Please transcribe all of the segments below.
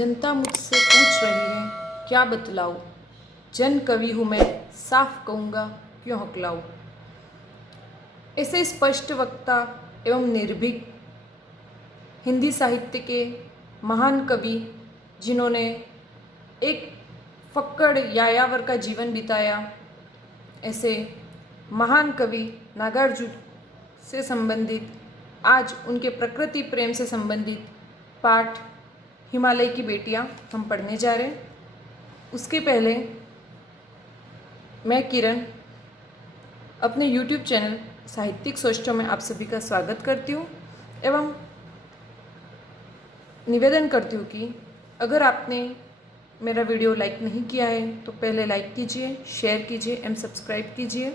जनता मुझसे पूछ रही है क्या बतलाऊं, जन कवि हूँ मैं साफ कहूँगा क्यों हकलाऊं। ऐसे स्पष्ट वक्ता एवं निर्भीक हिंदी साहित्य के महान कवि जिन्होंने एक फक्कड़ यायावर का जीवन बिताया, ऐसे महान कवि नागार्जुन से संबंधित आज उनके प्रकृति प्रेम से संबंधित पाठ हिमालय की बेटियां हम पढ़ने जा रहे हैं। उसके पहले मैं किरण अपने YouTube चैनल साहित्यिक सोचों में आप सभी का स्वागत करती हूँ एवं निवेदन करती हूँ कि अगर आपने मेरा वीडियो लाइक नहीं किया है तो पहले लाइक कीजिए, शेयर कीजिए एवं सब्सक्राइब कीजिए।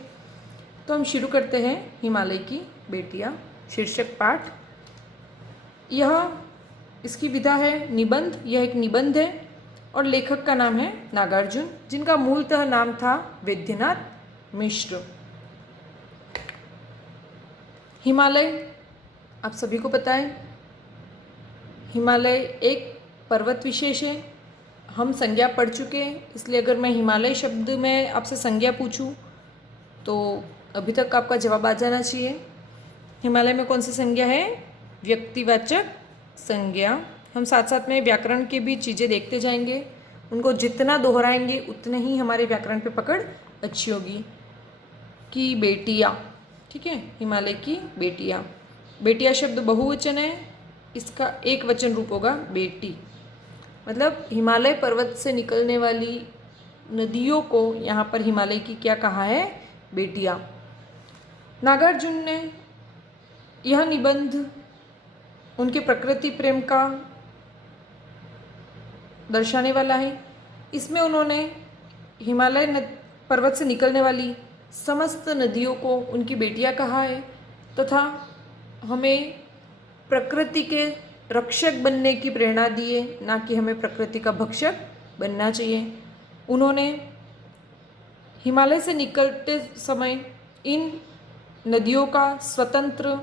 तो हम शुरू करते हैं हिमालय की बेटियां शीर्षक पाठ। इसकी विधा है निबंध। यह एक निबंध है और लेखक का नाम है नागार्जुन, जिनका मूलतः नाम था वैद्यनाथ मिश्र। हिमालय आप सभी को पता है, हिमालय एक पर्वत विशेष है। हम संज्ञा पढ़ चुके हैं, इसलिए अगर मैं हिमालय शब्द में आपसे संज्ञा पूछूं तो अभी तक आपका जवाब आ जाना चाहिए। हिमालय में कौन सी संज्ञा है? व्यक्तिवाचक संज्ञा। हम साथ साथ में व्याकरण की भी चीज़ें देखते जाएंगे, उनको जितना दोहराएंगे उतने ही हमारे व्याकरण पे पकड़ अच्छी होगी। कि बेटियाँ, ठीक है, हिमालय की बेटियाँ। बेटियाँ शब्द बहुवचन है, इसका एक वचन रूप होगा बेटी। मतलब हिमालय पर्वत से निकलने वाली नदियों को यहाँ पर हिमालय की क्या कहा है? बेटियाँ। नागार्जुन ने यह निबंध उनके प्रकृति प्रेम का दर्शाने वाला है। इसमें उन्होंने हिमालय पर्वत से निकलने वाली समस्त नदियों को उनकी बेटियां कहा है तथा हमें प्रकृति के रक्षक बनने की प्रेरणा दी है, ना कि हमें प्रकृति का भक्षक बनना चाहिए। उन्होंने हिमालय से निकलते समय इन नदियों का स्वतंत्र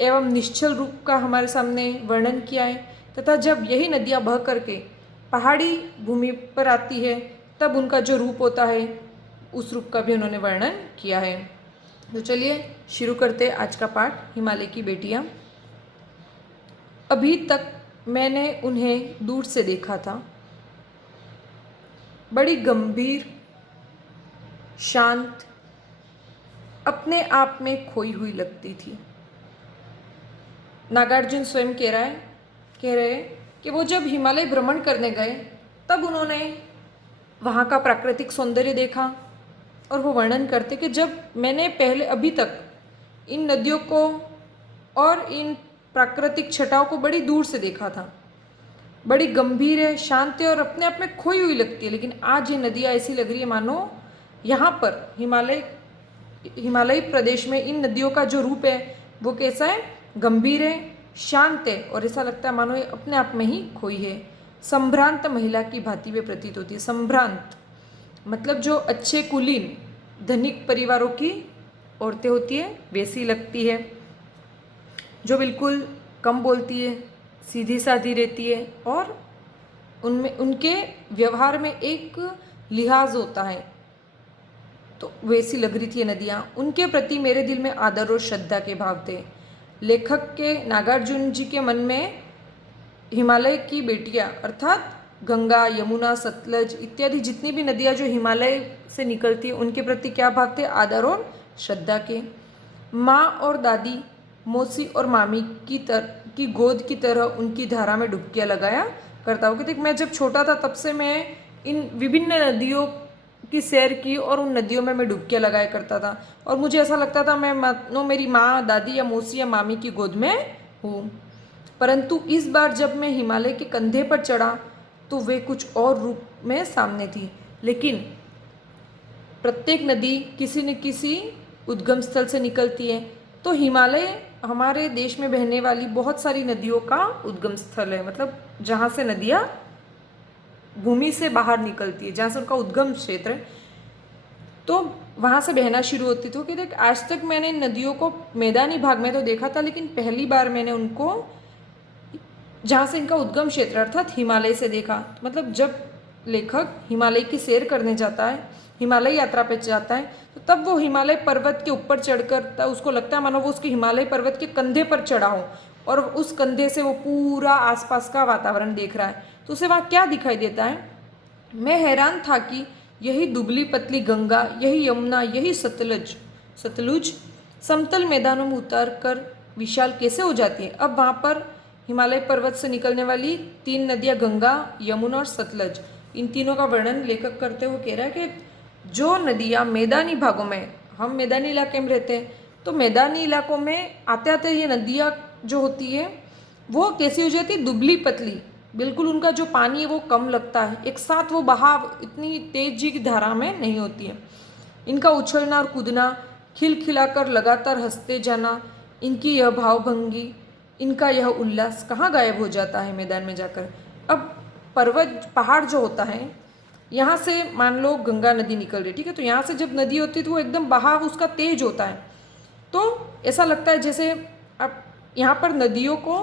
एवं निश्चल रूप का हमारे सामने वर्णन किया है तथा जब यही नदियाँ बह करके पहाड़ी भूमि पर आती है तब उनका जो रूप होता है उस रूप का भी उन्होंने वर्णन किया है। तो चलिए शुरू करते हैं आज का पाठ हिमालय की बेटियाँ। अभी तक मैंने उन्हें दूर से देखा था, बड़ी गंभीर, शांत, अपने आप में खोई हुई लगती थी। नागार्जुन स्वयं कह रहे कि वो जब हिमालय भ्रमण करने गए तब उन्होंने वहाँ का प्राकृतिक सौंदर्य देखा और वो वर्णन करते कि जब मैंने पहले अभी तक इन नदियों को और इन प्राकृतिक छटाओं को बड़ी दूर से देखा था, बड़ी गंभीर है, शांत है और अपने आप में खोई हुई लगती है, लेकिन आज ये नदियाँ ऐसी लग रही है मानो यहाँ पर हिमालय प्रदेश में इन नदियों का जो रूप है वो कैसा है? गंभीर है, शांत है और ऐसा लगता है मानो ये अपने आप में ही खोई है। संभ्रांत महिला की भांति वे प्रतीत होती है। संभ्रांत मतलब जो अच्छे कुलीन धनिक परिवारों की औरतें होती है वैसी लगती है, जो बिल्कुल कम बोलती है, सीधी साधी रहती है और उनमें उनके व्यवहार में एक लिहाज होता है, तो वैसी लग रही थी नदियाँ। उनके प्रति मेरे दिल में आदर और श्रद्धा के भाव थे। लेखक के नागार्जुन जी के मन में हिमालय की बेटियाँ अर्थात गंगा, यमुना, सतलज इत्यादि जितनी भी नदियाँ जो हिमालय से निकलती हैं उनके प्रति क्या भाव थे? आदर और श्रद्धा के। माँ और दादी, मौसी और मामी की गोद की तरह उनकी धारा में डुबकियाँ लगाया करता हूँ। कहते मैं जब छोटा था तब से मैं इन विभिन्न नदियों की सैर की और उन नदियों में मैं डुबकियाँ लगाया करता था और मुझे ऐसा लगता था मैं मानो मेरी माँ, दादी या मौसी या मामी की गोद में हूँ। परंतु इस बार जब मैं हिमालय के कंधे पर चढ़ा तो वे कुछ और रूप में सामने थी। लेकिन प्रत्येक नदी किसी न किसी उद्गम स्थल से निकलती है, तो हिमालय हमारे देश में बहने वाली बहुत सारी नदियों का उद्गम स्थल है। मतलब जहाँ से नदियाँ भूमि से बाहर निकलती है, जहाँ से उनका उद्गम क्षेत्र है, तो वहाँ से बहना शुरू होती थी। कि देख आज तक मैंने नदियों को मैदानी भाग में तो देखा था, लेकिन पहली बार मैंने उनको जहाँ से इनका उद्गम क्षेत्र अर्थात हिमालय से देखा। मतलब जब लेखक हिमालय की सैर करने जाता है, हिमालय यात्रा पे जाता है, तो तब वो हिमालय पर्वत के ऊपर चढ़कर उसको लगता है मानो वो उसके हिमालय पर्वत के कंधे पर चढ़ा हो और उस कंधे से वो पूरा आसपास का वातावरण देख रहा है। तो उसे वहाँ क्या दिखाई देता है? मैं हैरान था कि यही दुबली पतली गंगा, यही यमुना, यही सतलुज समतल मैदानों में उतर कर विशाल कैसे हो जाती है। अब वहाँ पर हिमालय पर्वत से निकलने वाली 3 नदियाँ गंगा, यमुना और सतलज, इन तीनों का वर्णन लेखक करते हुए कह रहा है कि जो नदियाँ मैदानी भागों में, हम मैदानी इलाके में रहते हैं, तो मैदानी इलाकों में आते आते ये नदियाँ जो होती है वो कैसी हो जाती है? दुबली पतली, बिल्कुल उनका जो पानी है वो कम लगता है, एक साथ वो बहाव इतनी तेजी की धारा में नहीं होती है। इनका उछलना और कूदना, खिलखिलाकर लगातार हंसते जाना, इनकी यह भावभंगी, इनका यह उल्लास कहाँ गायब हो जाता है मैदान में जाकर। अब पर्वत पहाड़ जो होता है, यहाँ से मान लो गंगा नदी निकल रही, ठीक है, तो यहाँ से जब नदी होती है तो वो एकदम बहाव उसका तेज होता है, तो ऐसा लगता है जैसे अब यहाँ पर नदियों को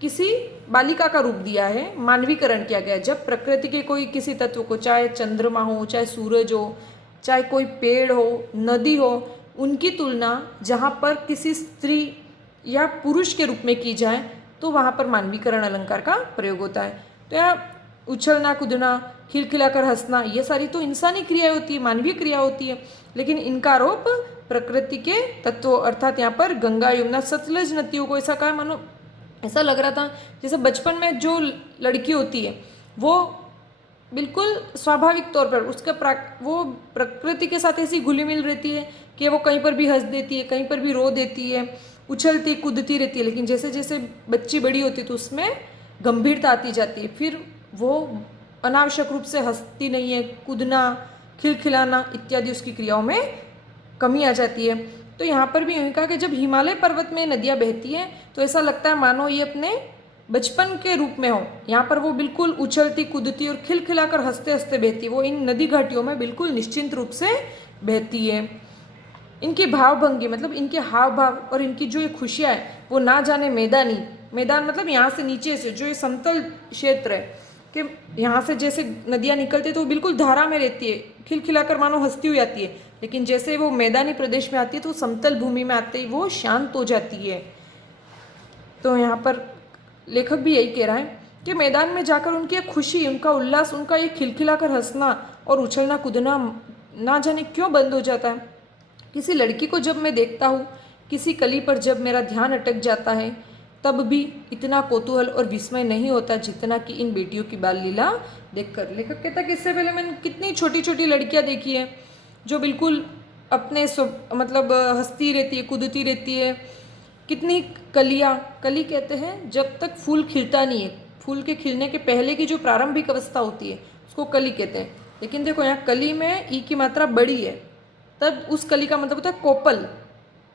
किसी बालिका का रूप दिया है, मानवीकरण किया गया है। जब प्रकृति के कोई किसी तत्व को, चाहे चंद्रमा हो, चाहे सूरज हो, चाहे कोई पेड़ हो, नदी हो, उनकी तुलना जहाँ पर किसी स्त्री या पुरुष के रूप में की जाए तो वहाँ पर मानवीकरण अलंकार का प्रयोग होता है। तो यहाँ उछलना कूदना, खिलखिलाकर हंसना, ये सारी तो इंसानी क्रिया होती है, मानवीय क्रिया होती है, लेकिन इनका आरोप प्रकृति के तत्वों अर्थात यहाँ पर गंगा, यमुना, सतलज नदियों को ऐसा कहा मानो ऐसा लग रहा था जैसे बचपन में जो लड़की होती है वो बिल्कुल स्वाभाविक तौर पर उसका वो प्रकृति के साथ ऐसी घुली मिल रहती है कि वो कहीं पर भी हंस देती है, कहीं पर भी रो देती है, उछलती कूदती रहती है। लेकिन जैसे जैसे बच्ची बड़ी होती है तो उसमें गंभीरता आती जाती है, फिर वो अनावश्यक रूप से हंसती नहीं है, कूदना, खिलखिलाना इत्यादि उसकी क्रियाओं में कमी आ जाती है। तो यहाँ पर भी यूँ कहा कि जब हिमालय पर्वत में नदियाँ बहती हैं तो ऐसा लगता है मानो ये अपने बचपन के रूप में हो। यहाँ पर वो बिल्कुल उछलती कूदती और खिलखिलाकर हंसते हंसते बहती है, वो इन नदी घाटियों में बिल्कुल निश्चिंत रूप से बहती है। इनकी भावभंगी मतलब इनके हाव भाव और इनकी जो ये खुशियाँ है वो ना जाने मैदान मतलब यहाँ से नीचे से जो ये समतल क्षेत्र है कि यहाँ से जैसे नदियाँ निकलती है तो वो बिल्कुल धारा में रहती है, खिलखिलाकर मानो हंसती हुई आती है, लेकिन जैसे वो मैदानी प्रदेश में आती है तो समतल भूमि में आते ही वो शांत हो जाती है। तो यहाँ पर लेखक भी यही कह रहा है कि मैदान में जाकर उनकी खुशी, उनका उल्लास, उनका ये खिलखिलाकर हंसना और उछलना कूदना ना जाने क्यों बंद हो जाता है। किसी लड़की को जब मैं देखता हूँ, किसी कली पर जब मेरा ध्यान अटक जाता है, तब भी इतना कौतूहल और विस्मय नहीं होता जितना कि इन बेटियों की बाल लीला देखकर। लेखक कहता कि इससे पहले मैंने कितनी छोटी छोटी लड़कियाँ देखी है जो बिल्कुल अपने मतलब हंसती रहती है, कूदती रहती है। कितनी कली कहते हैं जब तक फूल खिलता नहीं है, फूल के खिलने के पहले की जो प्रारंभिक अवस्था होती है उसको कली कहते हैं। लेकिन देखो यहाँ कली में ई की मात्रा बड़ी है, तब उस कली का मतलब होता है कोपल,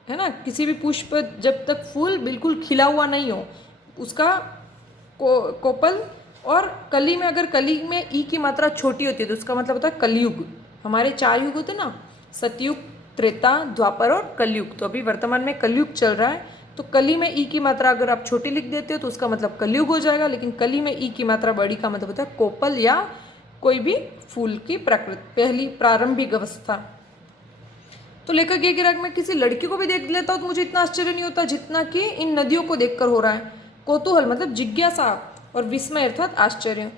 है ना। किसी भी पुष्प जब तक फूल बिल्कुल खिला हुआ नहीं हो उसका कोपल। और कली में अगर कली में ई की मात्रा छोटी होती है तो उसका मतलब होता है कलयुग। हमारे 4 युग होते ना, सतयुग, त्रेता, द्वापर और कलयुग। तो अभी वर्तमान में कलयुग चल रहा है, तो कली में ई की मात्रा अगर आप छोटी लिख देते हो तो उसका मतलब कलयुग हो जाएगा, लेकिन कली में ई की मात्रा बड़ी का मतलब होता है कोपल या कोई भी फूल की पहली प्रारंभिक अवस्था। तो लेखक ये कह रहा है मैं किसी लड़की को भी देख लेता हूँ तो मुझे इतना आश्चर्य नहीं होता जितना कि इन नदियों को देखकर हो रहा है। कौतूहल मतलब जिज्ञासा और विस्मय अर्थात आश्चर्य।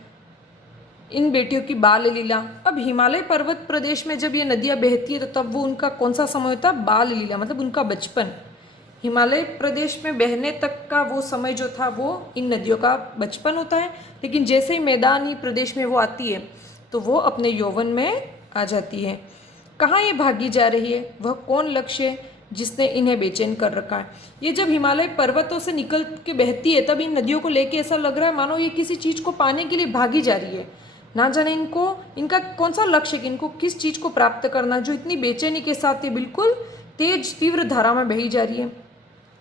इन बेटियों की बाल लीला। अब हिमालय पर्वत प्रदेश में जब ये नदियाँ बहती है तो तब वो उनका कौन सा समय होता है? बाल लीला मतलब उनका बचपन। हिमालय प्रदेश में बहने तक का वो समय जो था वो इन नदियों का बचपन होता है, लेकिन जैसे ही मैदानी प्रदेश में वो आती है तो वो अपने यौवन में आ जाती है। कहाँ ये भागी जा रही है? वह कौन लक्ष्य है जिसने इन्हें बेचैन कर रखा है? ये जब हिमालय पर्वतों से निकल के बहती है तब इन नदियों को लेके ऐसा लग रहा है मानो ये किसी चीज़ को पाने के लिए भागी जा रही है। ना जाने इनका कौन सा लक्ष्य है कि इनको किस चीज़ को प्राप्त करना, जो इतनी बेचैनी के साथ ये बिल्कुल तेज तीव्र धारा में बही जा रही है।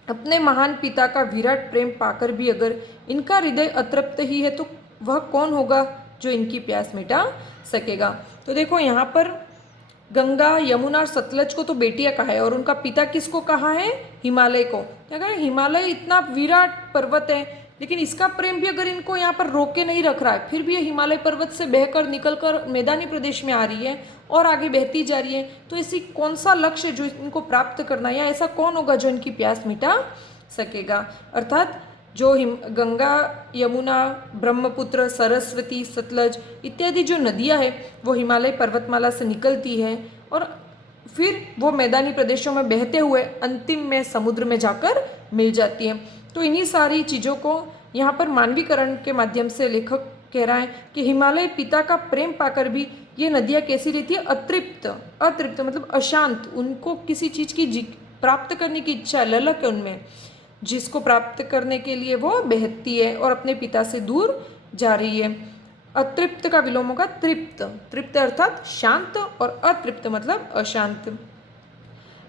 अपने महान पिता का विराट प्रेम पाकर भी अगर इनका हृदय अतृप्त ही है तो वह कौन होगा जो इनकी प्यास मिटा सकेगा? तो देखो यहाँ पर गंगा, यमुना और सतलज को तो बेटियां कहा है और उनका पिता किसको कहा है? हिमालय को। अगर हिमालय इतना विराट पर्वत है लेकिन इसका प्रेम भी अगर इनको यहाँ पर रोके नहीं रख रहा है, फिर भी ये हिमालय पर्वत से बहकर निकलकर मैदानी प्रदेश में आ रही है और आगे बहती जा रही है, तो ऐसी कौन सा लक्ष्य जो इनको प्राप्त करना है, या ऐसा कौन होगा जो इनकी प्यास मिटा सकेगा। अर्थात जो गंगा, यमुना, ब्रह्मपुत्र, सरस्वती, सतलज इत्यादि जो नदियाँ हैं वो हिमालय पर्वतमाला से निकलती है और फिर वो मैदानी प्रदेशों में बहते हुए अंतिम में समुद्र में जाकर मिल जाती है। तो इन्हीं सारी चीज़ों को यहाँ पर मानवीकरण के माध्यम से लेखक कह रहा है कि हिमालय पिता का प्रेम पाकर भी ये नदियाँ कैसी रहती है, अतृप्त। अतृप्त मतलब अशांत, उनको किसी चीज़ की प्राप्त करने की इच्छा, ललक है उनमें, जिसको प्राप्त करने के लिए वो बहती है और अपने पिता से दूर जा रही है। अतृप्त का विलोम होगा तृप्त। तृप्त अर्थात शांत और अतृप्त मतलब अशांत।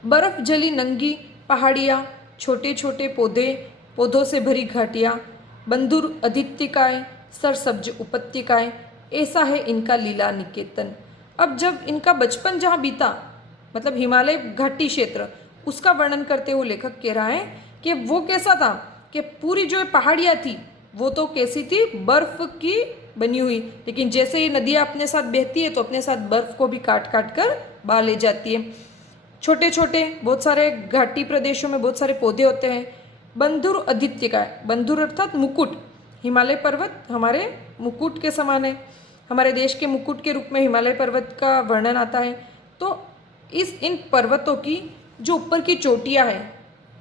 बर्फ जली नंगी पहाड़ियाँ, छोटे छोटे पौधे, पौधों से भरी घाटियाँ, बंधुर अधित्यकाएँ, सरसब्ज उपत्यकाएँ, ऐसा है इनका लीला निकेतन। अब जब इनका बचपन जहाँ बीता, मतलब हिमालय घाटी क्षेत्र, उसका वर्णन करते हुए लेखक कह रहा है कि वो कैसा था कि पूरी जो पहाड़ियाँ थी वो तो कैसी थी, बर्फ की बनी हुई, लेकिन जैसे ये नदियाँ अपने साथ बहती है तो अपने साथ बर्फ को भी काट काट कर बहा ले जाती है। छोटे छोटे बहुत सारे घाटी प्रदेशों में बहुत सारे पौधे होते हैं। बंधुर अधित्यकाय, बंधुर अर्थात मुकुट, हिमालय पर्वत हमारे मुकुट के समान है, हमारे देश के मुकुट के रूप में हिमालय पर्वत का वर्णन आता है। तो इन पर्वतों की जो ऊपर की चोटियाँ हैं,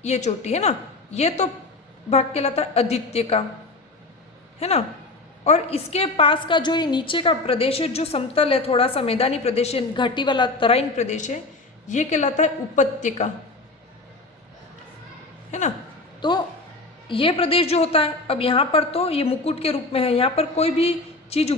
ये चोटी है ना, ये तो भाग कहलाता है आदित्य का, है ना, और इसके पास का जो ये नीचे का प्रदेश है, जो समतल है, थोड़ा सा मैदानी प्रदेश है, घाटी वाला तराइन प्रदेश है, ये कहलाता है उपत्यका, है ना। तो ये प्रदेश जो होता है, अब यहाँ पर तो ये मुकुट के रूप में है, यहाँ पर कोई भी चीज़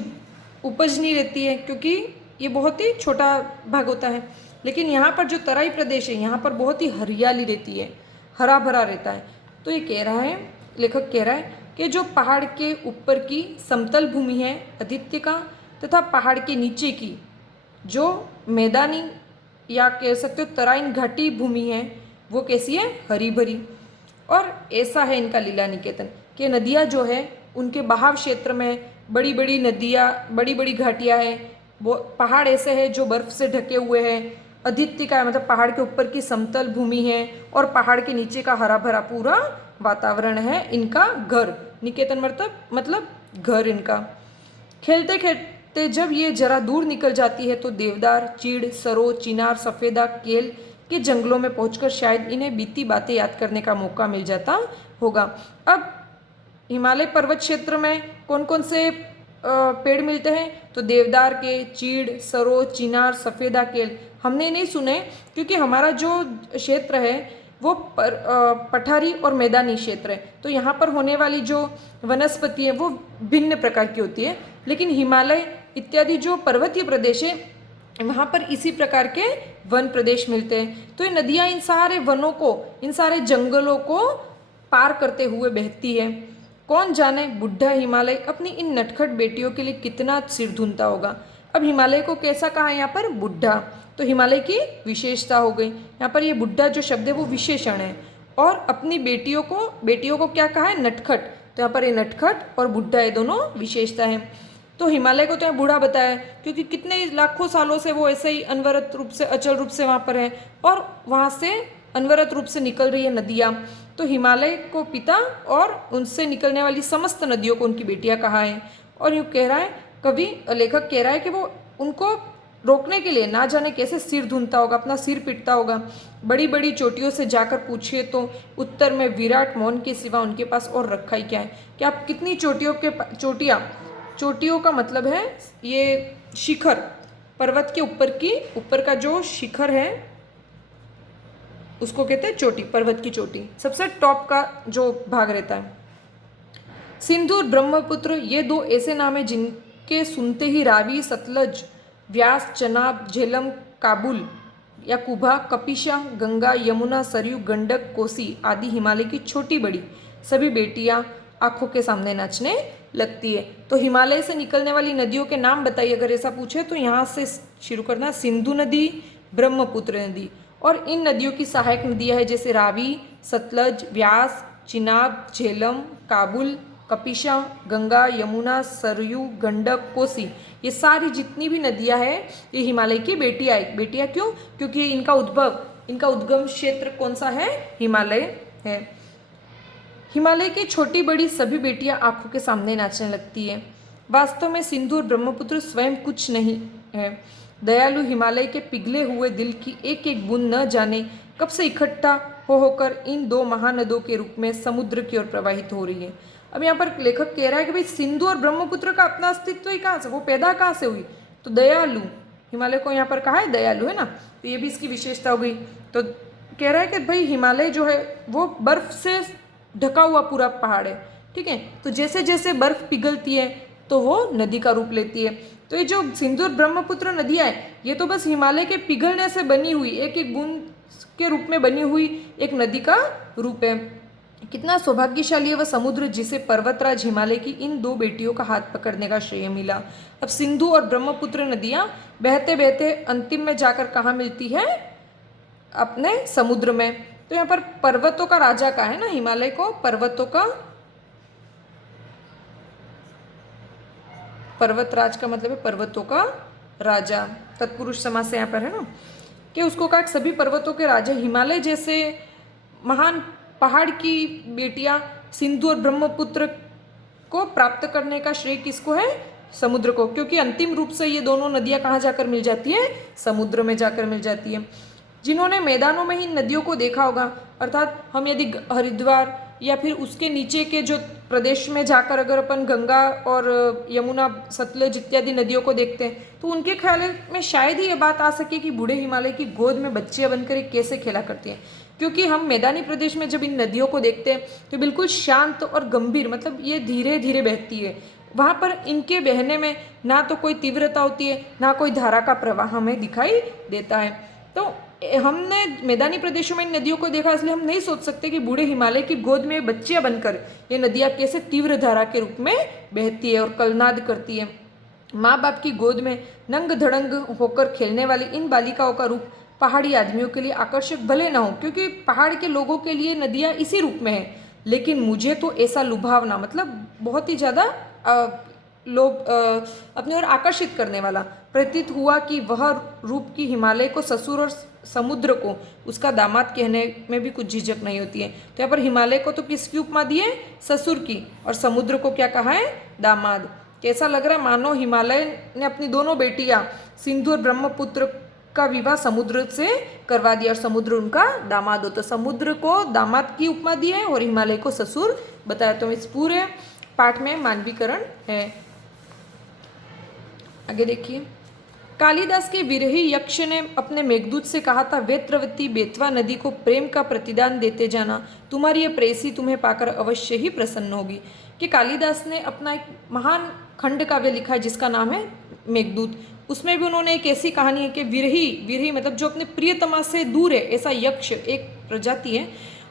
उपज नहीं रहती है क्योंकि ये बहुत ही छोटा भाग होता है। लेकिन यहाँ पर जो तराई प्रदेश है, यहाँ पर बहुत ही हरियाली रहती है, हरा भरा रहता है। तो ये कह रहा है, लेखक कह रहा है कि जो पहाड़ के ऊपर की समतल भूमि है आदित्य का, तथा पहाड़ के नीचे की जो मैदानी या कह सकते हो तराइन घाटी भूमि है, वो कैसी है, हरी भरी। और ऐसा है इनका लीला निकेतन कि नदियाँ जो है उनके बहाव क्षेत्र में बड़ी बड़ी नदियाँ, बड़ी बड़ी घाटियाँ हैं, वो पहाड़ ऐसे हैं जो बर्फ़ से ढके हुए हैं। आदित्य का मतलब पहाड़ के ऊपर की समतल भूमि है और पहाड़ के नीचे का हरा भरा पूरा वातावरण है इनका घर। निकेतन मतलब घर इनका। खेलते खेलते जब ये जरा दूर निकल जाती है तो देवदार, चीड़, सरो, चिनार, सफ़ेदा, केल के जंगलों में पहुंचकर शायद इन्हें बीती बातें याद करने का मौका मिल जाता होगा। अब हिमालय पर्वत क्षेत्र में कौन कौन से पेड़ मिलते हैं, तो देवदार के, चीड़, सरो, चिनार, सफ़ेदा, केल हमने नहीं सुने क्योंकि हमारा जो क्षेत्र है वो पठारी और मैदानी क्षेत्र है, तो यहाँ पर होने वाली जो वनस्पति है वो भिन्न प्रकार की होती है। लेकिन हिमालय इत्यादि जो पर्वतीय प्रदेश है वहाँ पर इसी प्रकार के वन प्रदेश मिलते हैं। तो ये नदियाँ इन सारे वनों को, इन सारे जंगलों को पार करते हुए बहती है। कौन जाने बुढ़ा हिमालय अपनी इन नटखट बेटियों के लिए कितना सिर धुनता होगा। अब हिमालय को कैसा कहा है यहाँ पर, बुढ़ा, तो हिमालय की विशेषता हो गई। यहाँ पर ये बुढ़ा जो शब्द है वो विशेषण है, और अपनी बेटियों को क्या कहा है, नटखट, तो यहाँ पर ये नटखट और बुढ़ा ये दोनों विशेषता है। तो हिमालय को तो यहाँ बूढ़ा बताया क्योंकि कितने लाखों सालों से वो ऐसे ही अनवरत रूप से, अचल रूप से वहाँ पर है और वहाँ से अनवरत रूप से निकल रही है नदियाँ। तो हिमालय को पिता और उनसे निकलने वाली समस्त नदियों को उनकी बेटियाँ कहा है। और यूँ कह रहा है कवि, लेखक कह रहा है कि वो उनको रोकने के लिए ना जाने कैसे सिर धुनता होगा, अपना सिर पीटता होगा। बड़ी बड़ी चोटियों से जाकर पूछिए तो उत्तर में विराट मौन के सिवा उनके पास और रखा ही क्या है, कि आप कितनी चोटियों का मतलब है ये शिखर, पर्वत के ऊपर का जो शिखर है उसको कहते हैं चोटी, पर्वत की चोटी, सबसे टॉप का जो भाग रहता है। सिंधु और ब्रह्मपुत्र ये दो ऐसे नाम हैं जिनके सुनते ही रावी, सतलज, व्यास, चनाब, झेलम, काबुल या कुभा, कपिशा, गंगा, यमुना, सरयू, गंडक, कोसी आदि हिमालय की छोटी बड़ी सभी बेटियां आंखों के सामने नाचने लगती है। तो हिमालय से निकलने वाली नदियों के नाम बताइए, अगर ऐसा पूछे तो यहाँ से शुरू करना, सिंधु नदी, ब्रह्मपुत्र नदी। और इन नदियों की सहायक नदियाँ हैं जैसे रावी, सतलज, व्यास, चिनाब, झेलम, काबुल, कपिशा, गंगा, यमुना, सरयू, गंडक, कोसी, ये सारी जितनी भी नदियां हैं ये हिमालय की बेटियां क्यों? क्योंकि इनका उद्गम क्षेत्र कौन सा है? हिमालय है। हिमालय की छोटी बड़ी सभी बेटियां आंखों के सामने नाचने लगती है। वास्तव में सिंधु और ब्रह्मपुत्र स्वयं कुछ नहीं है। दयालु हिमालय के पिघले हुए दिल की एक एक बूंद न जाने कब से इकट्ठा होकर इन दो महानदों के रूप में समुद्र की ओर प्रवाहित हो रही है। अब यहाँ पर लेखक कह रहा है कि भाई सिंधु और ब्रह्मपुत्र का अपना अस्तित्व ही कहाँ से, वो पैदा कहाँ से हुई? तो दयालु, हिमालय को यहाँ पर कहा है दयालु, है ना, तो ये भी इसकी विशेषता हो गई। तो कह रहा है कि भाई हिमालय जो है वो बर्फ से ढका हुआ पूरा पहाड़ है, ठीक है। तो जैसे जैसे बर्फ पिघलती है तो वो नदी का रूप लेती है। तो ये जो सिंधु और ब्रह्मपुत्र नदियाँ है ये तो बस हिमालय के पिघलने से बनी हुई एक एक बूंद के रूप में बनी हुई एक नदी का रूप है। कितना सौभाग्यशाली है वह समुद्र जिसे पर्वतराज हिमालय की इन दो बेटियों का हाथ पकड़ने का श्रेय मिला। अब सिंधु और ब्रह्मपुत्र नदियाँ बहते बहते अंतिम में जाकर कहाँ मिलती है? अपने समुद्र में। तो यहाँ पर पर्वतों का राजा का है ना, हिमालय को पर्वतराज का मतलब है पर्वतों का राजा, तत्पुरुष समास से यहाँ पर है ना, कि उसको कहा सभी पर्वतों के राजा हिमालय जैसे महान पहाड़ की बेटियां सिंधु और ब्रह्मपुत्र को प्राप्त करने का श्रेय किसको है? समुद्र को, क्योंकि अंतिम रूप से ये दोनों नदियां कहाँ जाकर मिल जाती है? समुद्र में जाकर मिल जाती है। जिन्होंने मैदानों में ही नदियों को देखा होगा, अर्थात हम यदि हरिद्वार या फिर उसके नीचे के जो प्रदेश में जाकर अगर अपन गंगा और यमुना, सतलज इत्यादि नदियों को देखते हैं तो उनके ख्याल में शायद ही ये बात आ सके कि बूढ़े हिमालय की गोद में बच्चियां बनकर ये कैसे खेला करती हैं। क्योंकि हम मैदानी प्रदेश में जब इन नदियों को देखते हैं तो बिल्कुल शांत और गंभीर, मतलब ये धीरे धीरे बहती है। वहाँ पर इनके बहने में ना तो कोई तीव्रता होती है, ना कोई धारा का प्रवाह हमें दिखाई देता है। तो हमने मैदानी प्रदेशों में इन नदियों को देखा, इसलिए हम नहीं सोच सकते कि बूढ़े हिमालय की गोद में बच्चियां बनकर ये नदियां कैसे तीव्र धारा के रूप में बहती है और कलनाद करती है। माँ बाप की गोद में नंग धड़ंग होकर खेलने वाली इन बालिकाओं का रूप पहाड़ी आदमियों के लिए आकर्षक भले ना हो, क्योंकि पहाड़ के लोगों के लिए नदियाँ इसी रूप में है, लेकिन मुझे तो ऐसा लुभावना, मतलब बहुत ही ज़्यादा लोग अपने ओर आकर्षित करने वाला प्रतीत हुआ कि वह रूप की हिमालय को ससुर और समुद्र को उसका दामाद कहने में भी कुछ झिझक नहीं होती है। तो यहाँ पर हिमालय को तो किसकी उपमा दी है? ससुर की, और समुद्र को क्या कहा है? दामाद। कैसा लग रहा है? मानो हिमालय ने अपनी दोनों बेटियां सिंधु और ब्रह्मपुत्र का विवाह समुद्र से करवा दिया और समुद्र उनका दामाद हो। तो समुद्र को दामाद की उपमा दी है और हिमालय को ससुर बताया। तो इस पूरे पाठ में मानवीकरण है। आगे देखिए, कालिदास के विरही यक्ष ने अपने मेघदूत से कहा था, वेत्रवती बेतवा नदी को प्रेम का प्रतिदान देते जाना, तुम्हारी यह प्रेयसी तुम्हें पाकर अवश्य ही प्रसन्न होगी। कि कालिदास ने अपना एक महान खंड काव्य लिखा है जिसका नाम है मेघदूत। उसमें भी उन्होंने एक ऐसी कहानी है कि विरही मतलब जो अपने प्रियतमा से दूर है, ऐसा यक्ष एक प्रजाति है।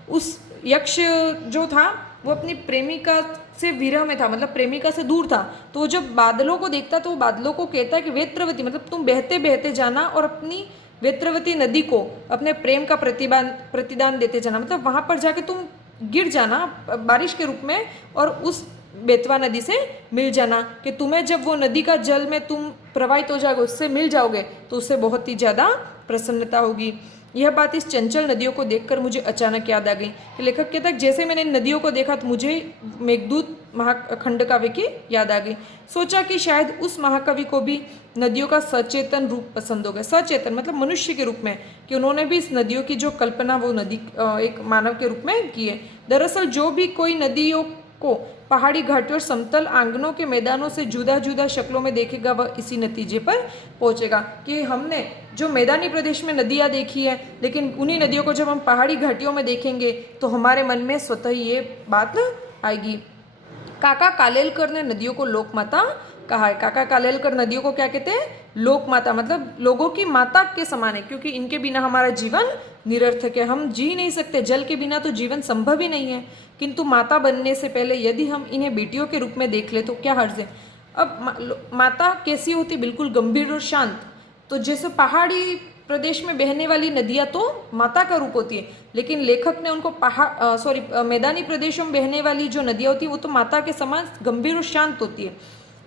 उस यक्ष जो था वो अपनी प्रेमिका से विरह में था, मतलब प्रेमिका से दूर था। तो वो जब बादलों को देखता तो वो बादलों को कहता है कि वेत्रवती, मतलब तुम बहते बहते जाना और अपनी वेत्रवती नदी को अपने प्रेम का प्रतिदान देते जाना, मतलब वहाँ पर जाके तुम गिर जाना बारिश के रूप में और उस बेतवा नदी से मिल जाना, कि तुम्हें जब वो नदी का जल में तुम प्रवाहित हो जाओगे, उससे मिल जाओगे तो उससे बहुत ही ज़्यादा प्रसन्नता होगी। यह बात इस चंचल नदियों को देखकर मुझे अचानक याद आ गई। कि लेखक कहता है जैसे मैंने नदियों को देखा तो मुझे मेघदूत महाखंड काव्य की याद आ गई। सोचा कि शायद उस महाकवि को भी नदियों का सचेतन रूप पसंद हो गया। सचेतन मतलब मनुष्य के रूप में, कि उन्होंने भी इस नदियों की जो कल्पना वो नदी एक मानव के रूप में की है। दरअसल जो भी कोई नदियों को पहाड़ी घाटियों और समतल आंगनों के मैदानों से जुदा जुदा शक्लों में देखेगा वह इसी नतीजे पर पहुंचेगा। कि हमने जो मैदानी प्रदेश में नदियाँ देखी है, लेकिन उन्हीं नदियों को जब हम पहाड़ी घाटियों में देखेंगे तो हमारे मन में स्वतः ये बात आएगी। काका कालेलकर ने नदियों को लोकमाता कहा है। काका कालेलकर नदियों को क्या कहते हैं? लोकमाता, मतलब लोगों की माता के समान है, क्योंकि इनके बिना हमारा जीवन निरर्थक है, हम जी नहीं सकते, जल के बिना तो जीवन संभव ही नहीं है। किंतु माता बनने से पहले यदि हम इन्हें बेटियों के रूप में देख ले तो क्या हर्ज है। अब माता कैसी होती? बिल्कुल गंभीर और शांत। तो जैसे पहाड़ी प्रदेश में बहने वाली नदियाँ तो माता का रूप होती है, लेकिन लेखक ने उनको मैदानी प्रदेशों में बहने वाली जो नदियाँ होती है वो तो माता के समान गंभीर और शांत होती है।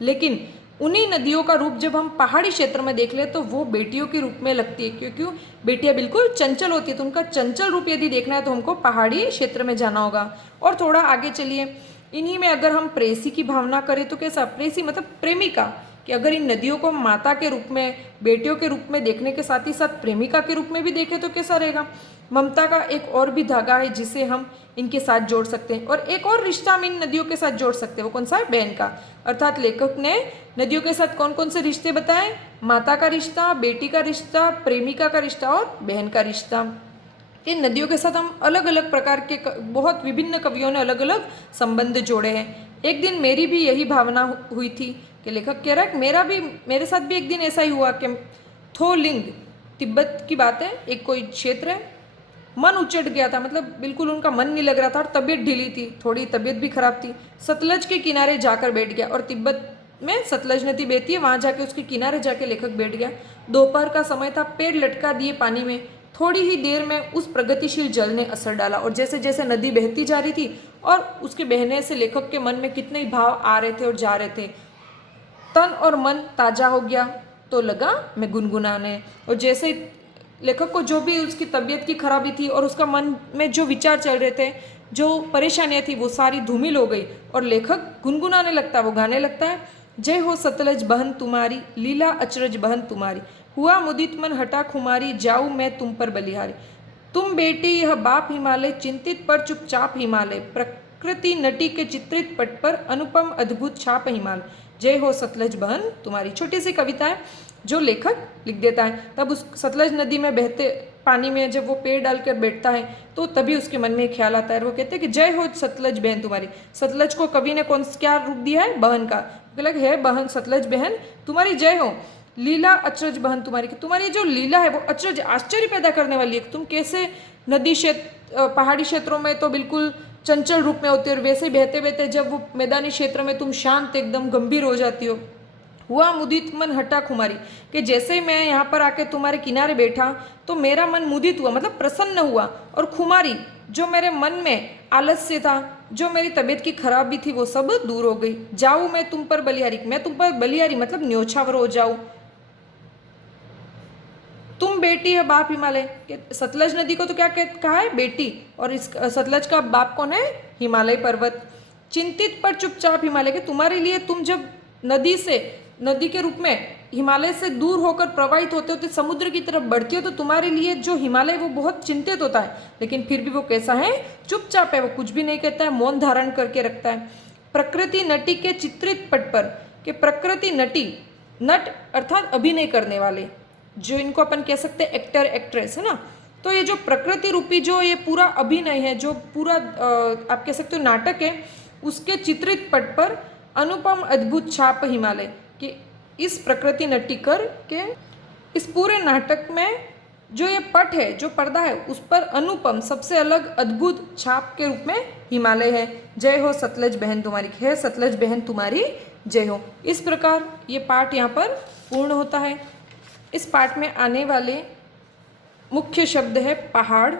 लेकिन उन्हीं नदियों का रूप जब हम पहाड़ी क्षेत्र में देख ले तो वो बेटियों के रूप में लगती है, क्योंकि बेटियां बिल्कुल चंचल होती है। तो उनका चंचल रूप यदि देखना है तो हमको पहाड़ी क्षेत्र में जाना होगा। और थोड़ा आगे चलिए, इन्हीं में अगर हम प्रेसी की भावना करें तो कैसा, प्रेसी मतलब प्रेमिका, कि अगर इन नदियों को हम माता के रूप में, बेटियों के रूप में देखने के साथ ही साथ प्रेमिका के रूप में भी देखें तो कैसा रहेगा। ममता का एक और भी धागा है जिसे हम इनके साथ जोड़ सकते हैं, और एक और रिश्ता हम इन नदियों के साथ जोड़ सकते हैं, वो कौन सा है, बहन का। अर्थात लेखक ने नदियों के साथ कौन कौन से रिश्ते बताए, माता का रिश्ता, बेटी का रिश्ता, प्रेमिका का रिश्ता और बहन का रिश्ता। इन नदियों के साथ हम अलग अलग प्रकार के बहुत विभिन्न कवियों ने अलग अलग संबंध जोड़े हैं। एक दिन मेरी भी यही भावना हुई थी कि लेखक कह रहा है मेरे साथ भी एक दिन ऐसा ही हुआ कि थोलिंग, तिब्बत की बात है, एक कोई क्षेत्र है, मन उचट गया था, मतलब बिल्कुल उनका मन नहीं लग रहा था और तबीयत ढीली थी, थोड़ी तबीयत भी खराब थी। सतलज के किनारे जाकर बैठ गया, और तिब्बत में सतलज नदी बहती है, वहाँ जाके उसके किनारे जाके लेखक बैठ गया। दोपहर का समय था, पैर लटका दिए पानी में, थोड़ी ही देर में उस प्रगतिशील जल ने असर डाला, और जैसे जैसे नदी बहती जा रही थी और उसके बहने से लेखक के मन में कितने भाव आ रहे थे और जा रहे थे, तन और मन ताजा हो गया, तो लगा मैं गुनगुनाने। और जैसे लेखक को जो भी उसकी तबीयत की खराबी थी और उसका मन में जो विचार चल रहे थे, जो परेशानियां थी, वो सारी धूमिल हो गई और लेखक गुनगुनाने लगता है, वो गाने लगता है, जय हो सतलज बहन तुम्हारी, लीला अचरज बहन तुम्हारी, हुआ मुदित मन हटा खुमारी, जाऊँ मैं तुम पर बलिहारी। तुम बेटी यह बाप हिमालय, चिंतित पर चुपचाप हिमालय, प्रकृति नटी के चित्रित पट पर अनुपम अद्भुत छाप हिमालय, जय हो सतलज बहन तुम्हारी। छोटी सी कविता है जो लेखक लिख देता है। तब उस सतलज नदी में बहते पानी में जब वो पैर डालकर बैठता है तो तभी उसके मन में एक ख्याल आता है, वो कहते हैं कि जय हो सतलज बहन तुम्हारी। सतलज को कवि ने क्या रूप दिया है, बहन का, है बहन सतलज बहन तुम्हारी जय हो, लीला अचरज बहन तुम्हारी, कि तुम्हारी जो लीला है वो अचरज, आश्चर्य पैदा करने वाली है। तुम कैसे नदी क्षेत्र, पहाड़ी क्षेत्रों में तो बिल्कुल चंचल रूप में होती हो, और वैसे बहते बहते जब वो मैदानी क्षेत्र में तुम शांत एकदम गंभीर हो जाती हो। हुआ मुदित मन हटा खुमारी, कि जैसे ही मैं यहाँ पर आके तुम्हारे किनारे बैठा तो मेरा मन मुदित हुआ, मतलब प्रसन्न हुआ, और खुमारी, जो मेरे मन में आलस्य था, जो मेरी तबीयत की खराबी थी, वो सब दूर हो गई। जाऊँ मैं तुम पर बलिहारी, मैं तुम पर बलिहारी मतलब न्योछावर हो जाऊँ। तुम बेटी है बाप हिमालय, कि सतलज नदी को तो क्या कहा है, बेटी, और इस सतलज का बाप कौन है, हिमालय पर्वत। चिंतित पर चुपचाप हिमालय, के तुम्हारे लिए, तुम जब नदी के रूप में हिमालय से दूर होकर प्रवाहित होते होते समुद्र की तरफ बढ़ती हो, तो तुम्हारे लिए जो हिमालय वो बहुत चिंतित होता है, लेकिन फिर भी वो कैसा है, चुपचाप है, वो कुछ भी नहीं कहता है, मौन धारण करके रखता है। प्रकृति नटी के चित्रित पट पर, कि प्रकृति नटी, नट अर्थात अभिनय करने वाले, जो इनको अपन कह सकते हैं एक्टर एक्ट्रेस, है ना। तो ये जो प्रकृति रूपी जो ये पूरा अभिनय है, जो पूरा आप कह सकते हो नाटक है, उसके चित्रित पट पर अनुपम अद्भुत छाप हिमालय, कि इस प्रकृति नटीकर के इस पूरे नाटक में जो ये पट है, जो पर्दा है, उस पर अनुपम, सबसे अलग, अद्भुत छाप के रूप में हिमालय है। जय हो सतलज बहन तुम्हारी, है सतलज बहन तुम्हारी जय हो। इस प्रकार ये पाठ यहाँ पर पूर्ण होता है। इस पाठ में आने वाले मुख्य शब्द है पहाड़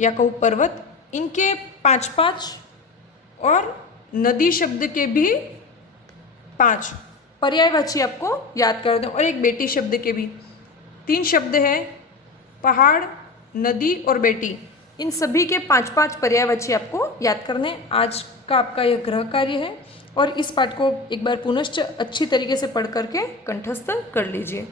या कहूँ पर्वत, इनके 5-5 और नदी शब्द के भी 5 पर्यायवाची आपको याद कर दें, और एक बेटी शब्द के भी 3 शब्द हैं, पहाड़, नदी और बेटी। इन सभी के 5-5 पर्यायवाची आपको याद करने। आज का आपका यह गृह कार्य है, और इस पाठ को एक बार पुनश्च अच्छी तरीके से पढ़ करके कंठस्थ कर लीजिए।